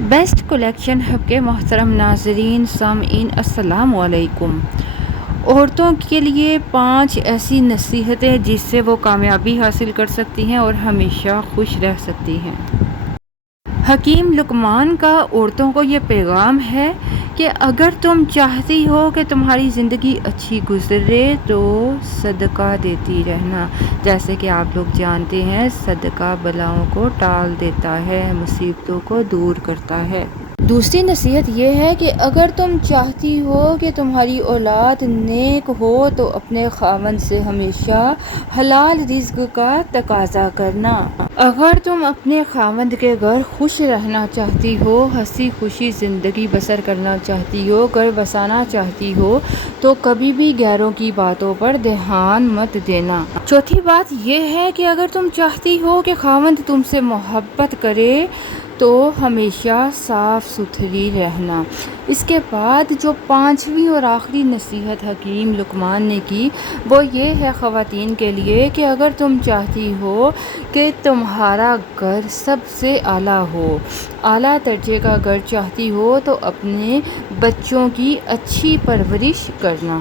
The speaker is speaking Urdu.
بیسٹ کلیکشن ہب کے محترم ناظرین سامعین السلام علیکم۔ عورتوں کے لیے 5 ایسی نصیحتیں جس سے وہ کامیابی حاصل کر سکتی ہیں اور ہمیشہ خوش رہ سکتی ہیں۔ حکیم لقمان کا عورتوں کو یہ پیغام ہے کہ اگر تم چاہتی ہو کہ تمہاری زندگی اچھی گزرے تو صدقہ دیتی رہنا۔ جیسے کہ آپ لوگ جانتے ہیں صدقہ بلاؤں کو ٹال دیتا ہے، مصیبتوں کو دور کرتا ہے۔ دوسری نصیحت یہ ہے کہ اگر تم چاہتی ہو کہ تمہاری اولاد نیک ہو تو اپنے خاوند سے ہمیشہ حلال رزق کا تقاضا کرنا۔ اگر تم اپنے خاوند کے گھر خوش رہنا چاہتی ہو، ہنسی خوشی زندگی بسر کرنا چاہتی ہو، گھر بسانا چاہتی ہو تو کبھی بھی غیروں کی باتوں پر دھیان مت دینا۔ چوتھی بات یہ ہے کہ اگر تم چاہتی ہو کہ خاوند تم سے محبت کرے تو ہمیشہ صاف ستھری رہنا۔ اس کے بعد جو 5ویں اور آخری نصیحت حکیم لقمان نے کی وہ یہ ہے خواتین کے لیے کہ اگر تم چاہتی ہو کہ تمہارا گھر سب سے اعلیٰ ہو، اعلیٰ درجے کا گھر چاہتی ہو تو اپنے بچوں کی اچھی پرورش کرنا۔